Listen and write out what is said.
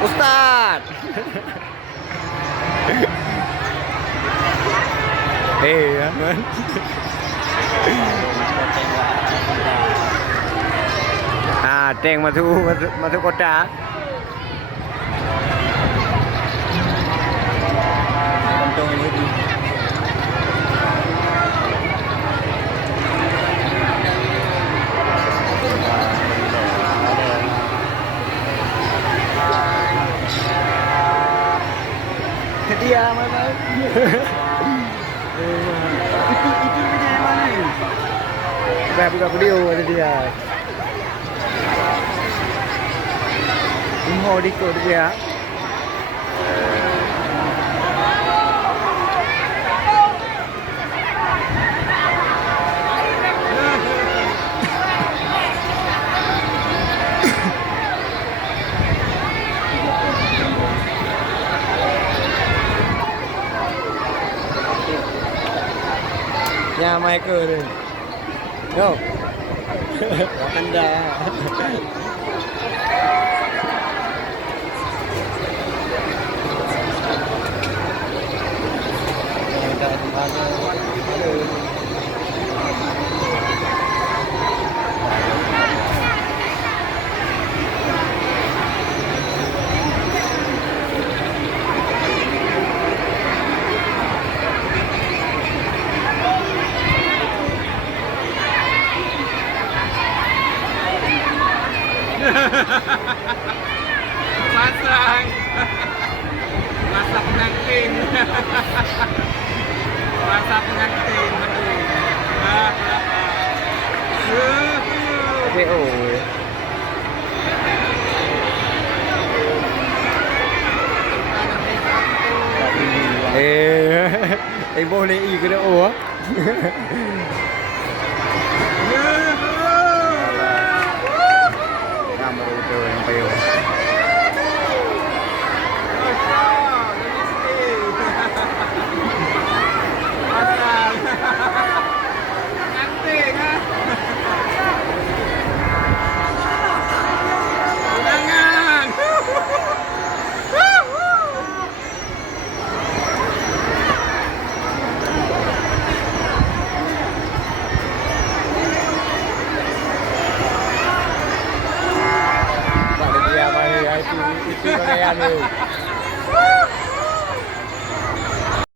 Ustaz. Ya kan. Tank masuk kota. Untung ini di dia mana? Itu dia mana ni? Buka video ada dia. Umur dikut dia. Ya Michael ni. Go. Anda. Masak pengantin. Masak pengantin. PO. Boleh ke dah O. Nama betul yang PO. Itu gaya ni.